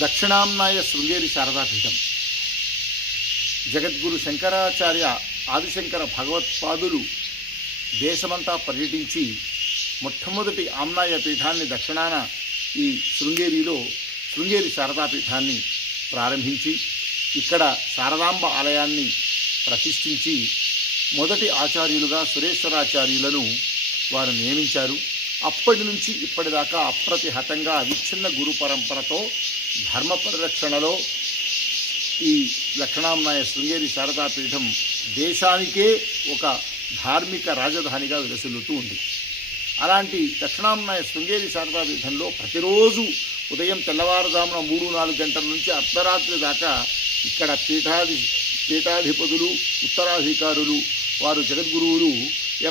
దక్షిణాంనాయ శృంగేరి శారదాపీఠం జగద్గురు శంకరాచార్య ఆదిశంకర భగవత్పాదులు దేశమంతా పర్యటించి మొట్టమొదటి ఆమ్నాయ పీఠాన్ని దక్షిణాన ఈ శృంగేరి శారదాపీఠాన్ని ప్రారంభించి ఇక్కడ శారదాంబ ఆలయాన్ని ప్రతిష్ఠించి మొదటి ఆచార్యులుగా సురేశ్వరాచార్యులను వారు నియమించారు. అప్పటి నుంచి ఇప్పటిదాకా అప్రతిహతంగా అవిచ్ఛిన్న గురు పరంపరతో ధర్మ పరిరక్షణలో ఈ దక్షిణాంనాయ శృంగేరి శారదాపీఠం దేశానికే ఒక ధార్మిక రాజధానిగా విలసిల్లుతూ ఉంది. అలాంటి దక్షిణాంనాయ శృంగేరి శారదాపీఠంలో ప్రతిరోజు ఉదయం తెల్లవారుజామున 3-4 గంటల నుంచి అర్ధరాత్రి దాకా ఇక్కడ పీఠాధిపతులు, ఉత్తరాధికారులు, వారు జగద్గురువులు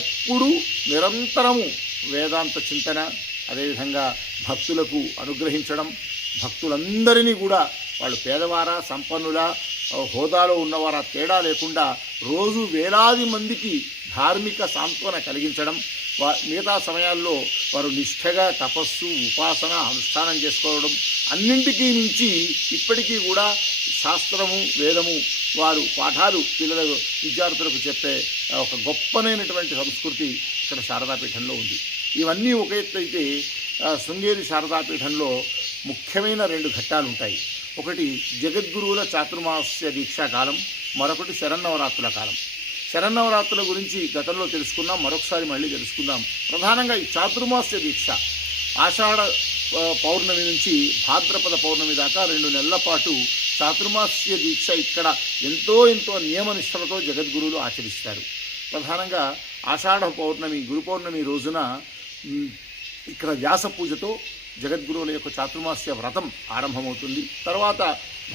ఎప్పుడూ నిరంతరము వేదాంత చింతన, అదేవిధంగా భక్తులకు అనుగ్రహించడం, భక్తులందరినీ కూడా వాళ్ళు పేదవారా సంపన్నుల హోదాలో ఉన్నవారా తేడా లేకుండా రోజు వేలాది మందికి ధార్మిక సాంత్వన కలిగించడం, మిగతా సమయాల్లో వారు నిష్ఠగా తపస్సు, ఉపాసన, అనుష్ఠానం చేసుకోవడం, అన్నింటికీ మించి ఇప్పటికీ కూడా శాస్త్రము, వేదము వారు పాఠాలు విద్యార్థులకు చెప్పే ఒక గొప్పనైనటువంటి సంస్కృతి ఇక్కడ శారదాపీఠంలో ఉంది. ఇవన్నీ ఒక ఎత్తు అయితే శృంగేరి శారదాపీఠంలో ముఖ్యమైన 2 ఘట్టాలు ఉంటాయి. ఒకటి జగద్గురువుల చాతుర్మాస్య దీక్షా కాలం, మరొకటి శరన్నవరాత్రుల కాలం. శరన్నవరాత్రుల గురించి గతంలో తెలుసుకున్నాం, మరొకసారి మళ్ళీ తెలుసుకుందాం. ప్రధానంగా ఈ చాతుర్మాస్య దీక్ష ఆషాఢ పౌర్ణమి నుంచి భాద్రపద పౌర్ణమి దాకా 2 నెలల పాటు చాతుర్మాస్య దీక్ష ఇక్కడ ఎంతో నియమనిష్టలతో జగద్గురువులు ఆచరిస్తారు. ప్రధానంగా ఆషాఢ పౌర్ణమి, గురు పౌర్ణమి రోజున ఇక్కడ వ్యాస పూజతో జగద్గురువుల యొక్క చాతుర్మాస్య వ్రతం ఆరంభమవుతుంది. తర్వాత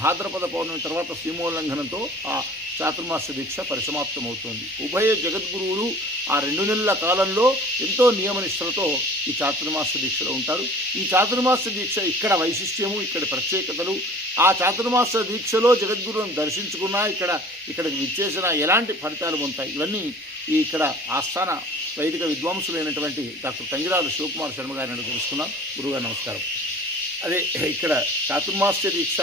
భాద్రపద పౌర్ణమి తర్వాత సీమోల్లంఘనంతో ఆ చాతుర్మాస్య దీక్ష పరిసమాప్తమవుతుంది. ఉభయ జగద్గురువులు ఆ 2 నెలల కాలంలో ఎంతో నియమనిష్టలతో ఈ చాతుర్మాస్య దీక్షలో ఉంటారు. ఈ చాతుర్మాస్య దీక్ష ఇక్కడ వైశిష్ట్యము, ఇక్కడ ప్రత్యేకతలు, ఆ చాతుర్మాస్య దీక్షలో జగద్గురువులను దర్శించుకున్నా ఇక్కడికి విచ్చేసిన ఎలాంటి ఫలితాలు ఉంటాయి, ఇవన్నీ ఇక్కడ ఆస్థాన వైదిక విద్వాంసులైనటువంటి డాక్టర్ తంగిరాల శివకుమార్ శర్మ గారిని తెలుసుకున్నాం. గురువుగారు నమస్కారం. అదే ఇక్కడ చాతుర్మాస్య దీక్ష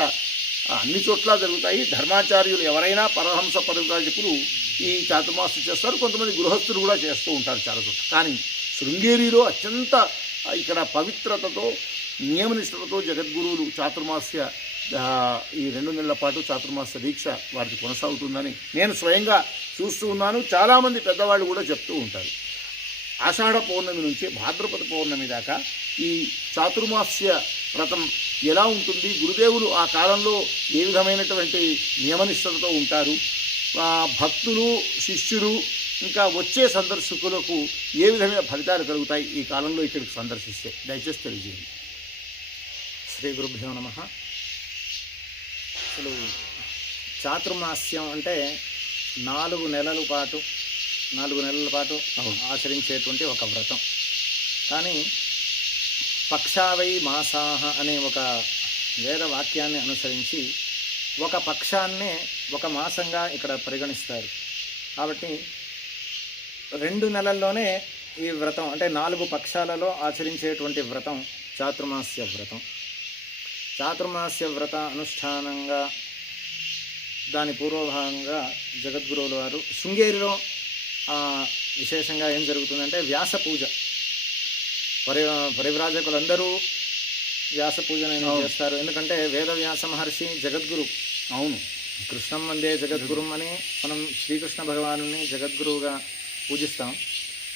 అన్ని చోట్ల జరుగుతాయి. ధర్మాచార్యులు ఎవరైనా పరహంస పరివ్రాజకులు ఈ చాతుర్మాస్య చేస్తారు, కొంతమంది గృహస్థులు కూడా చేస్తూ ఉంటారు చాలా చోట్ల. కానీ శృంగేరిలో అత్యంత ఇక్కడ పవిత్రతతో నియమనిష్టలతో జగద్గురువులు చాతుర్మాస్య ఈ 2 నెలల పాటు చాతుర్మాస్య దీక్ష వారికి కొనసాగుతుందని నేను స్వయంగా చూస్తూ ఉన్నాను. చాలామంది పెద్దవాళ్ళు కూడా చెప్తూ ఉంటారు. ఆషాఢ పౌర్ణమి నుంచి భాద్రపద పౌర్ణమి దాకా ఈ చాతుర్మాస్య వ్రతం ఎలా ఉంటుంది, గురుదేవులు ఆ కాలంలో ఏ విధమైనటువంటి నియమనిష్టలతో ఉంటారు, భక్తులు, శిష్యులు, ఇంకా వచ్చే సందర్శకులకు ఏ విధమైన ఫలితాలు కలుగుతాయి ఈ కాలంలో ఇక్కడికి సందర్శిస్తే, దయచేసి తెలియజేయండి. శ్రీ గురుభ్యో నమః. అసలు చాతుర్మాస్యం అంటే 4 నెలల పాటు ఆచరించేటువంటి ఒక వ్రతం. కానీ పక్షావై మాసాహ అనే ఒక వేద వాక్యాన్ని అనుసరించి ఒక పక్షాన్నే ఒక మాసంగా ఇక్కడ పరిగణిస్తారు. కాబట్టి 2 నెలల్లోనే ఈ వ్రతం అంటే 4 పక్షాలలో ఆచరించేటువంటి వ్రతం చాతుర్మాస్య వ్రతం. చాతుర్మాస్య వ్రత అనుష్ఠానంగా దాని పూర్వభాగంగా జగద్గురువుల వారు శృంగేరిలో విశేషంగా ఏం జరుగుతుందంటే వ్యాస పూజ. పరివ్రాజకులందరూ వ్యాస పూజను చేస్తారు. ఎందుకంటే వేదవ్యాస మహర్షి జగద్గురు. అవును, కృష్ణం వందే జగద్గురుం అని మనం శ్రీకృష్ణ భగవానుని జగద్గురువుగా పూజిస్తాం.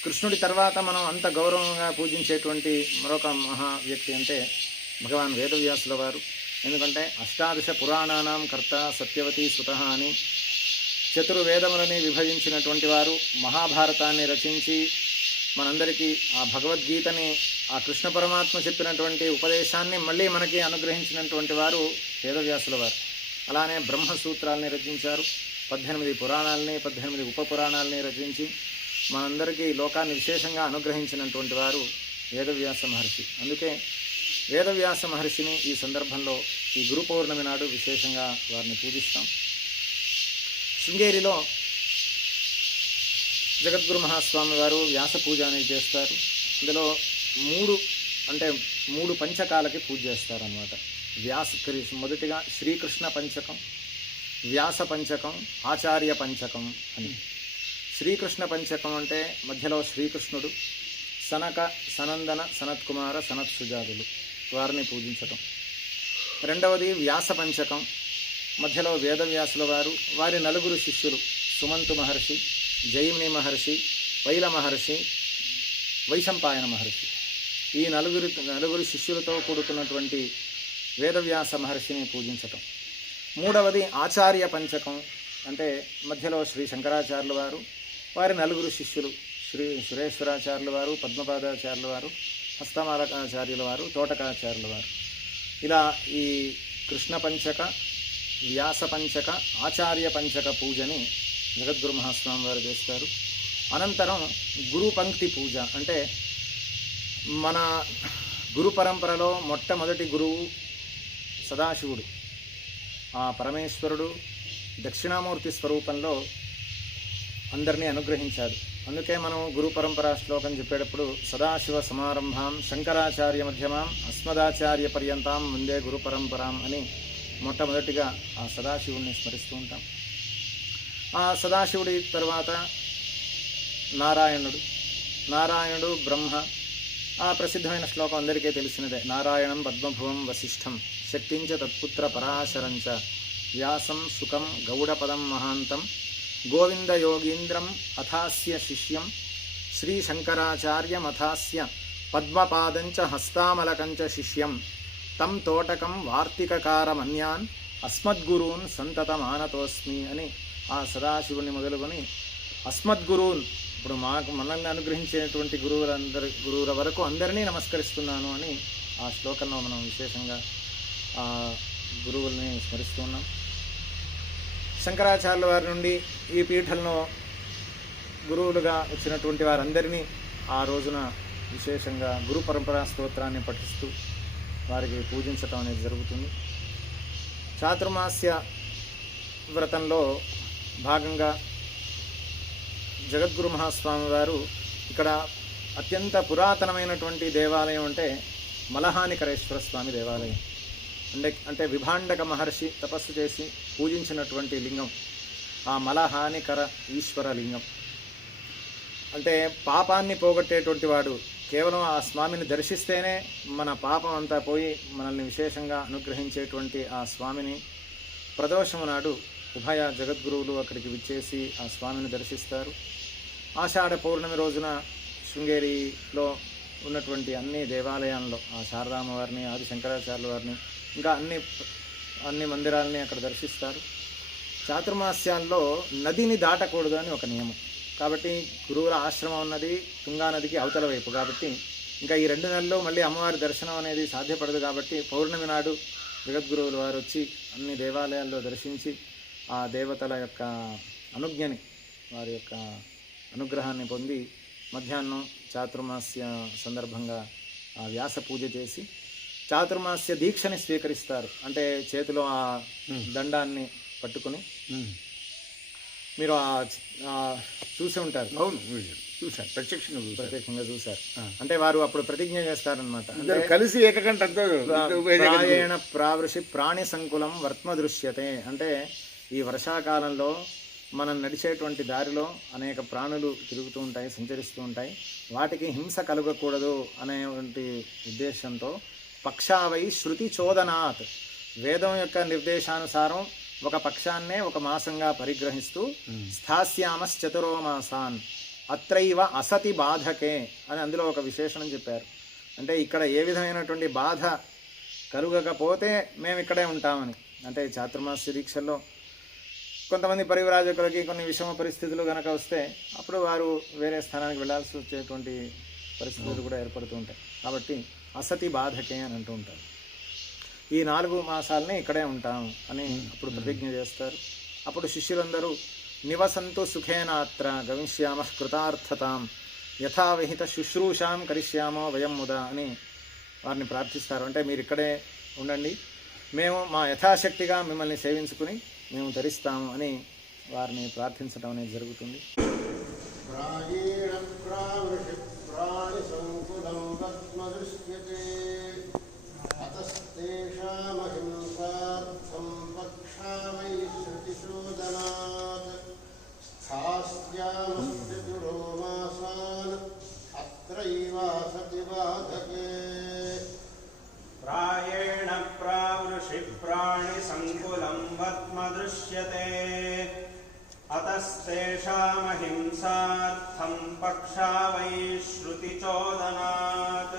కృష్ణుడి తర్వాత మనం అంత గౌరవంగా పూజించేటువంటి మరొక మహా వ్యక్తి అంటే భగవాన్ వేదవ్యాసుల వారు. ఎందుకంటే 18 పురాణానాం కర్త సత్యవతి సుతః అని చతుర్వేదములని విభజించినటువంటి వారు, మహాభారతాన్ని రచించి మనందరికీ ఆ భగవద్గీతని, ఆ కృష్ణ పరమాత్మ చెప్పినటువంటి ఉపదేశాన్ని మళ్ళీ మనకి అనుగ్రహించినటువంటి వారు వేదవ్యాసుల వారు. అలానే బ్రహ్మసూత్రాలని రచించారు. 18 పురాణాలని, 18 ఉపపురాణాలని రచించి మనందరికీ లోకాన్ని విశేషంగా అనుగ్రహించినటువంటి వారు వేదవ్యాస మహర్షి. అందుకే వేదవ్యాస మహర్షిని ఈ సందర్భంలో ఈ గురు పౌర్ణమి నాడు విశేషంగా వారిని పూజిస్తాం. శృంగేరిలో జగద్గురు మహాస్వామి వారు వ్యాస పూజ అనేది చేస్తారు. అందులో మూడు పంచకాలకి పూజ చేస్తారనమాట. మొదటిగా శ్రీకృష్ణ పంచకం, వ్యాస పంచకం, ఆచార్య పంచకం అని. శ్రీకృష్ణ పంచకం అంటే మధ్యలో శ్రీకృష్ణుడు, సనక, సనందన, సనత్కుమార, సనత్సుజాతులు వారిని పూజించటం. రెండవది వ్యాస పంచకం, మధ్యలో వేదవ్యాసుల వారు, వారి 4 శిష్యులు, సుమంతు మహర్షి, జైమిని మహర్షి, వైల మహర్షి, వైశంపాయన మహర్షి. ఈ నలుగురు శిష్యులతో కూడుకున్నటువంటి వేదవ్యాస మహర్షిని పూజించటం. మూడవది ఆచార్య పంచకం, అంటే మధ్యలో శ్రీ శంకరాచార్యుల వారు, వారి 4 శిష్యులు, శ్రీ సురేశ్వరాచార్యుల వారు, పద్మపాదాచార్యుల వారు, హస్తమాలకాచార్యుల వారు, తోటకాచార్యుల వారు. ఇలా ఈ కృష్ణ పంచక, వ్యాస పంచక, ఆచార్య పంచక పూజని జగద్గురు మహాస్వామి వారు చేస్తారు. అనంతరం గురు పంక్తి పూజ, అంటే మన గురు పరంపరలో మొట్టమొదటి గురువు సదాశివుడు. ఆ పరమేశ్వరుడు దక్షిణామూర్తి స్వరూపంలో అందరినీ అనుగ్రహించాడు. అందుకే మనం గురు పరంపరా శ్లోకం చెప్పేటప్పుడు సదాశివ సమారంభాం శంకరాచార్య మధ్యమాం అస్మదాచార్య పర్యంతాం ముందే గురు పరంపరాం అని మొట్టమొదటిగా ఆ సదాశివుడిని స్మరిస్తూ ఉంటాం. ఆ సదాశివుడి తర్వాత నారాయణుడు బ్రహ్మ. ఆ ప్రసిద్ధమైన శ్లోకం అందరికీ తెలిసినదే. నారాయణం పద్మభువం వశిష్ఠం శక్తించ తత్పుత్ర పరాశరంచ వ్యాసం సుఖం గౌడపదం మహాంతం గోవింద యోగీంద్రం అథాస్య శిష్యం శ్రీశంకరాచార్యమథాస్య పద్మపాదంచ హస్తామలకంచ శిష్యం తం తోటకం వార్తికకారమన్యాన్ అస్మద్గురూన్ సంతతమానతోస్మి అని ఆ సదాశివుని మొదలుకొని అస్మద్గురూన్, ఇప్పుడు మనల్ని అనుగ్రహించేటువంటి గురువుల వరకు అందరినీ నమస్కరిస్తున్నాను అని ఆ శ్లోకంలో మనం విశేషంగా ఆ గురువుల్ని స్మరిస్తున్నాం. శంకరాచార్యుల వారి నుండి ఈ పీఠంలో గురువులుగా వచ్చినటువంటి వారందరినీ ఆ రోజున విశేషంగా గురు పరంపరా స్తోత్రాన్ని పఠిస్తూ వారికి పూజించటం అనేది జరుగుతుంది. చాతుర్మాస్య వ్రతంలో భాగంగా జగద్గురు మహాస్వామి వారు ఇక్కడ అత్యంత పురాతనమైనటువంటి దేవాలయం అంటే మలహానికరేశ్వర స్వామి దేవాలయం. అంటే విభాండక మహర్షి తపస్సు చేసి పూజించినటువంటి లింగం ఆ మలహానికర ఈశ్వర లింగం. అంటే పాపాన్ని పోగొట్టేటువంటి వాడు. కేవలం ఆ స్వామిని దర్శిస్తేనే మన పాపం అంతా పోయి మనల్ని విశేషంగా అనుగ్రహించేటువంటి ఆ స్వామిని ప్రదోషము నాడు ఉభయ జగద్గురువులు అక్కడికి విచ్చేసి ఆ స్వామిని దర్శిస్తారు. ఆషాఢ పౌర్ణమి రోజున శృంగేరిలో ఉన్నటువంటి అన్ని దేవాలయాల్లో ఆ శారదామ్మ వారిని, ఆది శంకరాచార్యుల వారిని, ఇంకా అన్ని మందిరాలని అక్కడ దర్శిస్తారు. చాతుర్మాస్యాల్లో నదిని దాటకూడదు అని ఒక నియమం. కాబట్టి గురువుల ఆశ్రమం ఉన్నది తుంగా నదికి అవతల వైపు. కాబట్టి ఇంకా ఈ 2 నెలల్లో మళ్ళీ అమ్మవారి దర్శనం అనేది సాధ్యపడదు. కాబట్టి పౌర్ణమి నాడు జగద్గురువుల వారు వచ్చి అన్ని దేవాలయాల్లో దర్శించి ఆ దేవతల యొక్క అనుజ్ఞని, వారి యొక్క అనుగ్రహాన్ని పొంది మధ్యాహ్నం చాతుర్మాస్య సందర్భంగా ఆ వ్యాస పూజ చేసి చాతుర్మాస్య దీక్షని స్వీకరిస్తారు. అంటే చేతిలో ఆ దండాన్ని పట్టుకుని, మీరు చూసి ఉంటారు. అవును, చూశాను, ప్రత్యక్షంగా చూశారు. అంటే వారు అప్పుడు ప్రతిజ్ఞ చేస్తారనమాట. కలిసి ప్రాయేణ ప్రావృషి ప్రాణి సంకులం వర్త్మ దృశ్యతే. అంటే ఈ వర్షాకాలంలో మనం నడిచేటువంటి దారిలో అనేక ప్రాణులు తిరుగుతూ ఉంటాయి, సంచరిస్తూ ఉంటాయి. వాటికి హింస కలగకూడదు అనేటువంటి ఉద్దేశంతో పక్షావై శృతి చోదనాత్, వేదం యొక్క నిర్దేశానుసారం ఒక పక్షాన్నే ఒక మాసంగా పరిగ్రహిస్తూ స్థాస్యామశ్చతురో మాసాన్ అత్రైవ అసతి బాధకే అని అందులో ఒక విశేషణం చెప్పారు. అంటే ఇక్కడ ఏ విధమైనటువంటి బాధ కలుగకపోతే మేము ఇక్కడే ఉంటామని. అంటే చాతుర్మాస్య దీక్షల్లో కొంతమంది పరివ్రాజకులకి కొన్ని విషమ పరిస్థితులు కనుక వస్తే అప్పుడు వారు వేరే స్థానానికి వెళ్ళాల్సి వచ్చేటువంటి పరిస్థితులు కూడా ఏర్పడుతూ ఉంటాయి. కాబట్టి అసతి బాధకే అని అంటూ ఉంటారు. ఈ 4 మాసాలని ఇక్కడే ఉంటాం అని అప్పుడు ప్రతిజ్ఞ చేస్తారు. అప్పుడు శిష్యులందరూ నివసంతు సుఖేనాత్ర గమిష్యామ కృతార్థతాం యథావిహిత శుశ్రూషాం కరిష్యామో వయం ముదా అని వారిని ప్రార్థిస్తారు. అంటే మీరు ఇక్కడే ఉండండి, మేము మా యథాశక్తిగా మిమ్మల్ని సేవించుకుని మేము ధరిస్తాము అని వారిని ప్రార్థించడం అనేది జరుగుతుంది. प्रायेण प्रावृषि प्राणिसङ्कुलं वत्म दृश्यते अतस्तेषामहिंसार्थं पक्षा वै श्रुतिचोदनात्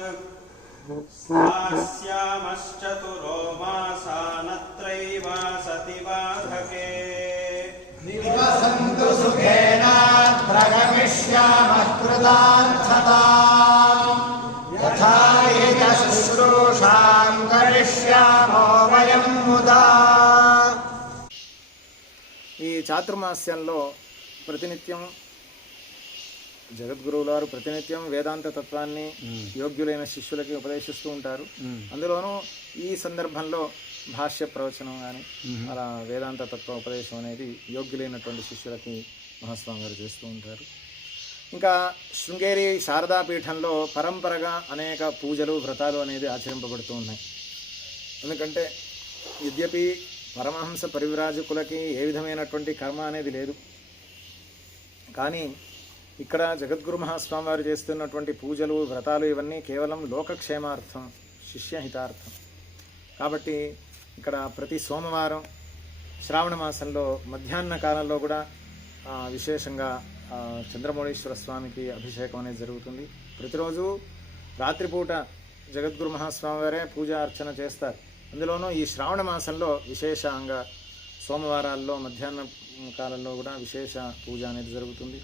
स्थास्यामश्चतुरो मासानत्रैवासति बाधके निवसन्तु सुखेनात्र गमिष्यामः कृतार्थताम् यथा शुश्रूषां करिष्यामो वयं मुदा. ఈ చాతుర్మాస్యంలో ప్రతినిత్యం జగద్గురువుల వారు ప్రతినిత్యం వేదాంత తత్వాన్ని యోగ్యులైన శిష్యులకి ఉపదేశిస్తూ ఉంటారు. అందులోనూ ఈ సందర్భంలో భాష్య ప్రవచనం కానీ అలా వేదాంత తత్వ ఉపదేశం అనేది యోగ్యులైనటువంటి శిష్యులకి మహాస్వామి గారు చేస్తూ ఉంటారు. ఇంకా శృంగేరి శారదాపీఠంలో పరంపరగా అనేక పూజలు వ్రతాలు అనేది ఆచరింపబడుతూ ఉన్నాయి. ఎందుకంటే యద్యపి పరమహంస పరివ్రాజకులకి ఏ విధమైనటువంటి కర్మ అనేది లేదు, కానీ ఇక్కడ జగద్గురు మహాస్వామి వారు చేస్తున్నటువంటి పూజలు వ్రతాలు ఇవన్నీ కేవలం లోకక్షేమార్థం, శిష్యహితార్థం. కాబట్టి ఇక్కడ ప్రతి సోమవారం శ్రావణ మాసంలో మధ్యాహ్న కాలంలో కూడా విశేషంగా చంద్రమౌళీశ్వర స్వామికి అభిషేకం అనేది జరుగుతుంది. ప్రతిరోజు రాత్రిపూట జగద్గురు మహాస్వామి వారే పూజ అర్చన చేస్తారు. అందులోనూ ఈ శ్రావణ మాసంలో విశేషంగా సోమవారాల్లో మధ్యాహ్న కాలంలో కూడా విశేష పూజ అనేది జరుగుతుంది.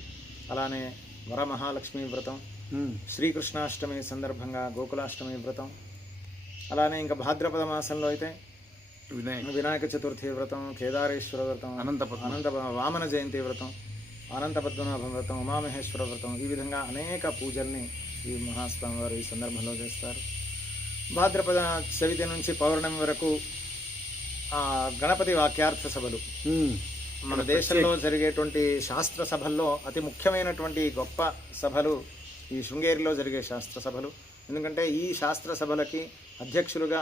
అలానే వరమహాలక్ష్మి వ్రతం, శ్రీకృష్ణాష్టమి సందర్భంగా గోకులాష్టమి వ్రతం, అలానే ఇంకా భాద్రపద మాసంలో అయితే వినాయక చతుర్థి వ్రతం, కేదారేశ్వర వ్రతం, అనంత వామన జయంతి వ్రతం, అనంత పద్మనాభ వ్రతం, ఉమామహేశ్వర వ్రతం, ఈ విధంగా అనేక పూజల్ని ఈ మహాస్వామి వారు ఈ సందర్భంలో చేస్తారు. భాద్రపద చవితి నుంచి పౌర్ణమి వరకు గణపతి వాక్యార్థ సభలు, మన దేశంలో జరిగేటువంటి శాస్త్ర సభల్లో అతి ముఖ్యమైనటువంటి గొప్ప సభలు ఈ శృంగేరిలో జరిగే శాస్త్ర సభలు. ఎందుకంటే ఈ శాస్త్ర సభలకి అధ్యక్షులుగా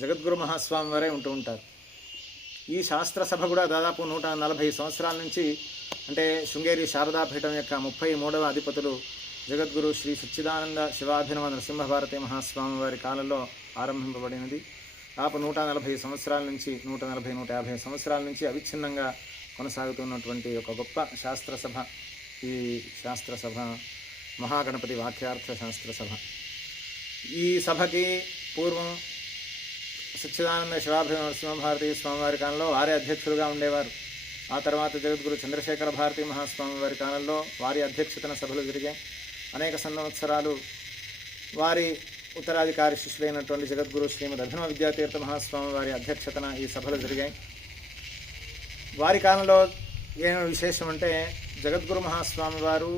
జగద్గురు మహాస్వామి వారే ఉంటూ ఉంటారు. ఈ శాస్త్ర సభ కూడా దాదాపు 140 సంవత్సరాల నుంచి, అంటే శృంగేరి శారదాపీఠం యొక్క 33వ అధిపతులు జగద్గురు శ్రీ సచ్చిదానంద శివాభినవ నరసింహభారతి మహాస్వామి వారి కాలంలో ఆరంభింపబడినది. దాదాపు 140 సంవత్సరాల నుంచి 140-150 సంవత్సరాల నుంచి అవిచ్ఛిన్నంగా కొనసాగుతున్నటువంటి ఒక గొప్ప శాస్త్రసభ ఈ శాస్త్రసభ మహాగణపతి వాక్యార్థ శాస్త్రసభ. ఈ సభకి పూర్వం సచ్చిదానంద శివాభినవ నరసింహభారతి స్వామివారి కాలంలో వారే అధ్యక్షులుగా ఉండేవారు. ఆ తర్వాత జగద్గురు చంద్రశేఖర భారతి మహాస్వామి వారి కాలంలో వారి అధ్యక్షతన సభలు జరిగాయి. అనేక సంవత్సరాలు వారి ఉత్తరాధికారి శిష్యులైనటువంటి జగద్గురు శ్రీమద్ అభినవ విద్యాతీర్థ మహాస్వామి వారి అధ్యక్షతన ఈ సభలు జరిగాయి. వారి కాలంలో ఏం విశేషం అంటే జగద్గురు మహాస్వామి వారు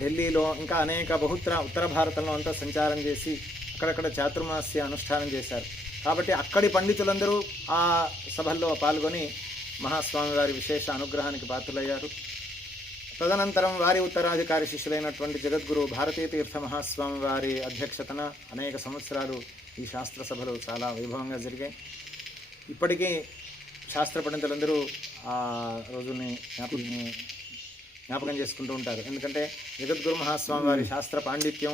ఢిల్లీలో ఇంకా అనేక బహుత్ర ఉత్తర భారతంలో అంతా సంచారం చేసి అక్కడక్కడ చాతుర్మాస్య అనుష్ఠానం చేశారు. కాబట్టి అక్కడి పండితులందరూ ఆ సభల్లో పాల్గొని మహాస్వామి వారి విశేష అనుగ్రహానికి పాత్రులయ్యారు. తదనంతరం వారి ఉత్తరాధికారి శిష్యులైనటువంటి జగద్గురు భారతీ తీర్థ మహాస్వామి వారి అధ్యక్షతన అనేక సంవత్సరాలు ఈ శాస్త్ర సభలు చాలా వైభవంగా జరిగాయి. ఇప్పటికీ శాస్త్ర పండితులందరూ ఆ రోజుని జ్ఞాపకం చేసుకుంటూ ఉంటారు. ఎందుకంటే జగద్గురు మహాస్వామి వారి శాస్త్ర పాండిత్యం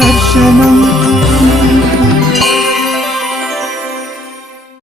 दर्शनम्